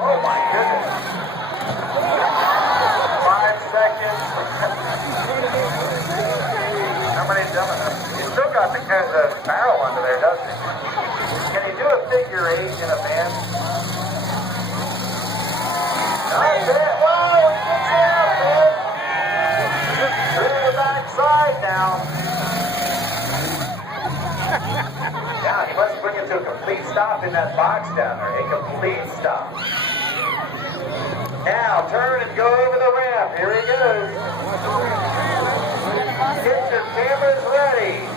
Oh my goodness. 5 seconds. How many done? He's still got the barrel under there, doesn't he? Can he do a figure 8 in a band? Not bad. Whoa, he gets out, man. Through the backside now. Yeah, he must bring it to a complete stop in that box down there. A complete stop. Now, turn and go over the ramp. Here he goes. Get your cameras ready.